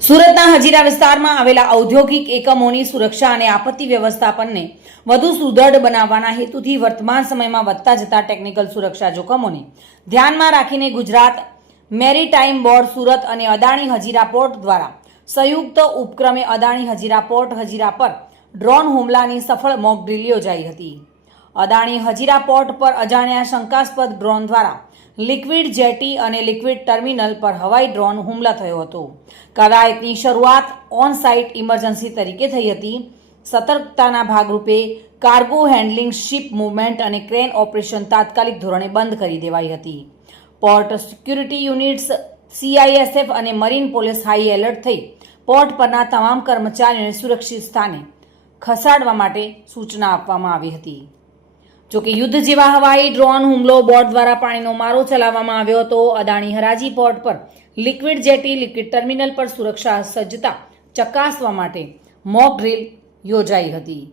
સુરતના હજીરા વિસ્તારમાં આવેલા ઔદ્યોગિક એકમોની સુરક્ષા અને આપત્તિ વ્યવસ્થાપનને વધુ સુદૃઢ બનાવવાના હેતુથી વર્તમાન સમયમાં વધતા જતા ટેકનિકલ સુરક્ષા જોખમોને ધ્યાનમાં રાખીને ગુજરાત મેરીટાઈમ બોર્ડ સુરત અને અદાણી હજીરા પોર્ટ દ્વારા સંયુક્ત ઉપક્રમે અદાણી હજીરા પોર્ટ હજીરા પર ડ્રોન હુમલાની સફળ મોક ડ્રીલ યોજાઈ હતી। અદાણી હજીરા પોર્ટ પર અજાણ્યા શંકાસ્પદ ડ્રોન દ્વારા લિક્વિડ જેટી અને લિક્વિડ ટર્મિનલ પર હવાઈ ડ્રોન હુમલા થયો હતો। કવાયતની શરૂઆત ઓન સાઇટ ઇમરજન્સી તરીકે થઈ હતી। સતર્કતાના ભાગરૂપે કાર્ગો હેન્ડલિંગ, શિપ મૂવમેન્ટ અને ક્રેન ઓપરેશન તાત્કાલિક ધોરણે બંધ કરી દેવાઈ હતી। પોર્ટ સિક્યુરિટી યુનિટ્સ, CISF અને મરીન પોલીસ હાઈ એલર્ટ થઈ પોર્ટ પરના તમામ કર્મચારીઓને સુરક્ષિત સ્થાને ખસેડવા માટે સૂચના આપવામાં આવી હતી। જોકે યુદ્ધ જેવા હવાઈ ડ્રોન હુમલો બોટ દ્વારા પાણીનો મારો ચલાવવામાં આવ્યો હતો। અદાણી હરાજી પોર્ટ પર લિક્વિડ જેટી, લિક્વિડ ટર્મિનલ પર સુરક્ષા સજ્જતા ચકાસવા માટે મોક ડ્રીલ યોજાઈ હતી।